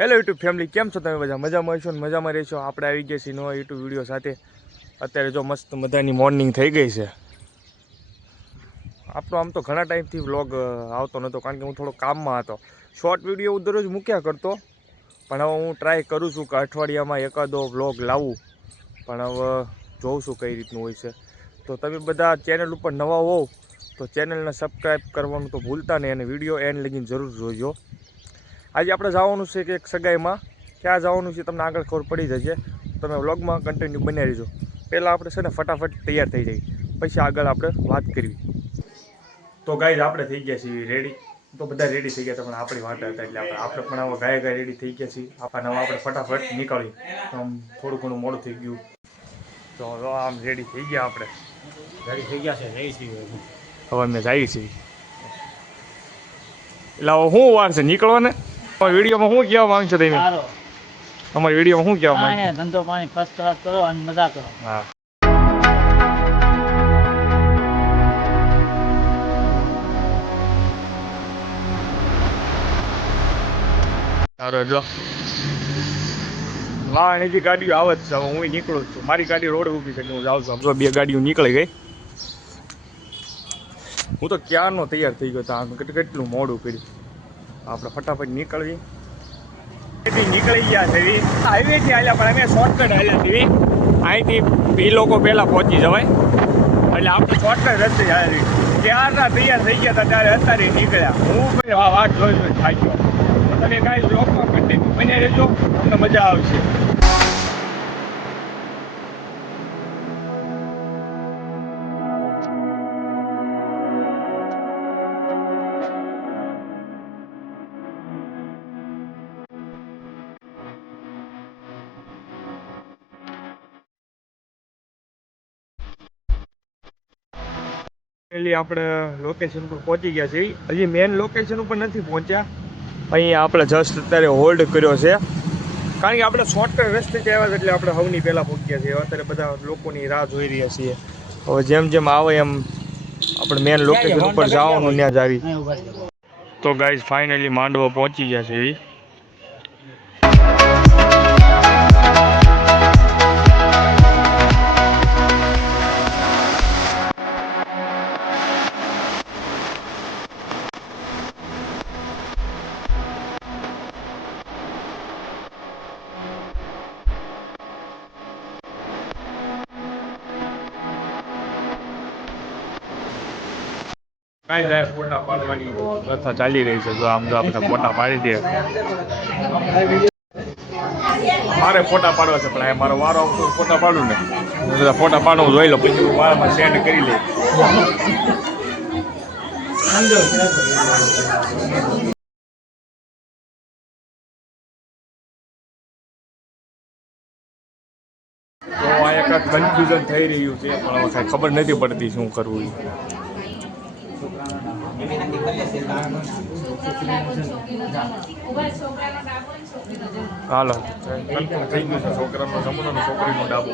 Hello YouTube family, કેમ છો તમે? બધા મજામાં છો ને મજામાં રહેશો. આપણે આવી ગયા છીએ નવા યુટ્યુબ વિડીયો સાથે. અત્યારે જો મસ્ત મજાની મોર્નિંગ થઈ ગઈ છે. આપણો આમ તો ઘણા ટાઈમથી વ્લોગ આવતો નહોતો, કારણ કે હું થોડો કામમાં હતો. શોર્ટ વિડીયો હું દરરોજ મૂક્યા કરતો, પણ હવે હું ટ્રાય કરું છું કે અઠવાડિયામાં એકાદો વ્લોગ લાવું. પણ હવે જોઉં છું કઈ રીતનું હોય છે. તો તમે બધા ચેનલ ઉપર નવા હોવ તો ચેનલને સબસ્ક્રાઈબ કરવાનું તો ભૂલતા નહીં, અને વિડીયો એન્ડ લગીને જરૂર જોજો. આજે આપણે જવાનું છે કે એક સગાઈમાં. ક્યાં જવાનું છે તમને આગળ ખબર પડી જશે. તમે વ્લોગમાં કન્ટિન્યુ બન્યા રહીજો. પહેલાં આપણે છે ને ફટાફટ તૈયાર થઈ જઈએ, પછી આગળ આપણે વાત કરવી. તો ગાઈઝ આપણે થઈ ગયા છીએ રેડી. તો બધા રેડી થઈ ગયા હતા, પણ આપણી વાત હતા એટલે આપણે પણ આવા ગાય રેડી થઈ ગયા છીએ. આપણે ફટાફટ નીકળી. આમ થોડું ઘણું મોડું થઈ ગયું, તો આમ રેડી થઈ ગયા. આપણે રેડી થઈ ગયા છે, જઈ છીએ હવે અમે જઈએ છીએ. એટલે હવે શું વાર છે નીકળવા ને? વિડીયોમાં શું કહેવા માંગશો તમે? અમારી વિડીયોમાં શું કહેવા માંગશો? ધંધો પાણી ફર્સ્ટ ક્લાસ કરો અને મજા કરો. હા, સારું જો હા, એની ગાડીઓ આવે જ છે. હવે હું નીકળું છું. મારી ગાડી રોડ ઊભી છે, હું જાઉં છું. જો બે ગાડીઓ નીકળી ગઈ. હું તો ક્યારનો તૈયાર થઈ ગયો હતો. કેટલું મોડું કર્યું. આપણે ફટાફટ નીકળવી. નીકળી ગયા છે હાઈવેથી હાલ્યા, પણ અમે શોર્ટકટ હાલ્યા છીએ. અહીંથી એ લોકો પહેલાં પહોંચી જવાય, એટલે આપણે શોર્ટકટ રસ્તે હાલી. ત્યારના તૈયાર થઈ ગયા હતા ત્યારે અત્યારે નીકળ્યા. હું ભાઈ વાત જોઈ થાક્યો. તમે કાંઈ બ્લોગમાં કન્ટિન્યુ બન્યા રહેજો, તમને મજા આવશે. આપણે લોકેશન ઉપર પહોંચી ગયા છીએ. હજી મેઇન લોકેશન ઉપર નથી પહોંચ્યા. અહીંયા આપણે જસ્ટ અત્યારે હોલ્ડ કર્યો છે, કારણ કે આપણે શોર્ટકટ રસ્તેથી આવ્યા એટલે આપણે સૌની પહેલાં પહોંચ્યા છીએ. અત્યારે બધા લોકોની રાહ જોઈ રહ્યા છીએ. હવે જેમ જેમ આવે એમ આપણે મેઇન લોકેશન ઉપર જવાનું ત્યાં જ આવી. તો ગાઈઝ ફાઇનલી માંડવો પહોંચી ગયા છે. કાંઈ જાય ફોટા પાડવાની પ્રથા ચાલી રહી છે. જો આમ જો આપણે ફોટા પાડી દે. મારે ફોટા પાડવા છે, પણ મારો વારો આવતો ફોટા પાડું ને. બધા ફોટા પાડવું જોઈ લો, પછી હું વારામાં સેન્ડ કરી લઉં. તો આ એક કન્ફ્યુઝન થઈ રહ્યું છે, પણ હવે કાંઈ ખબર નથી પડતી શું કરવું. હાલો થઈ ગયું છે. છોકરાનો જમવાનો, છોકરીનો ડાબો.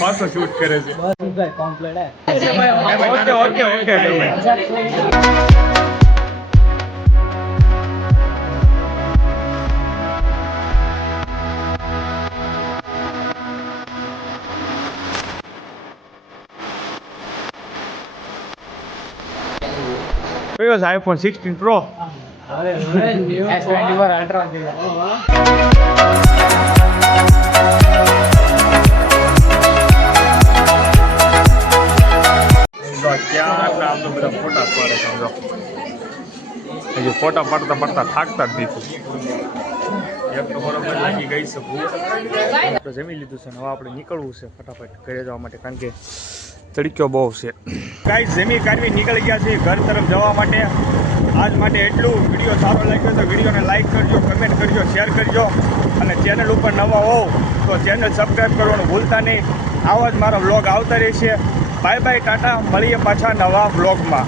પાછો શૂટ કરે છે. કયો છે? iPhone 16 Pro. S24 Ultra ક્યાં આમ તો બધા ફોટા પાડે સમજો. હજી ફોટા પાડતા પાડતા થાકતા જ નથી. એક તો બરોબર લાગી ગઈ છે ભૂખ. આપણે જમી લીધું છે ને હવે આપણે નીકળવું છે ફટાફટ ઘરે જવા માટે, કારણ કે તડક્યો બહુ છે. ગાઈસ જમી કાઢવી નીકળી ગયા છે ઘર તરફ જવા માટે. આજ માટે એટલું. વિડીયો સારો લાગ્યો તો વિડીયોને લાઈક કરજો, કમેન્ટ કરજો, શેર કરજો અને ચેનલ ઉપર નવા હોવ તો ચેનલ સબસ્ક્રાઈબ કરવાનું ભૂલતા નહીં. આવા જ મારા વ્લોગ આવતા રહેશે. બાય બાય, ટાટા, મળીએ પાછા નવા વ્લોગમાં.